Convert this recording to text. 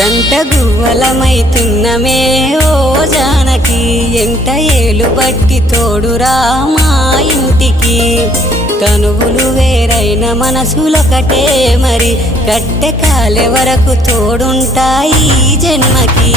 జంట గువ్వలమైతున్నమే ఓ జానకి ఎంట ఏలు బట్టి తోడురా మా ఇంటికి తనువులు వేరైన మనసులొకటే మరి కట్టె కాలే వరకు తోడుంటాయి జన్మకి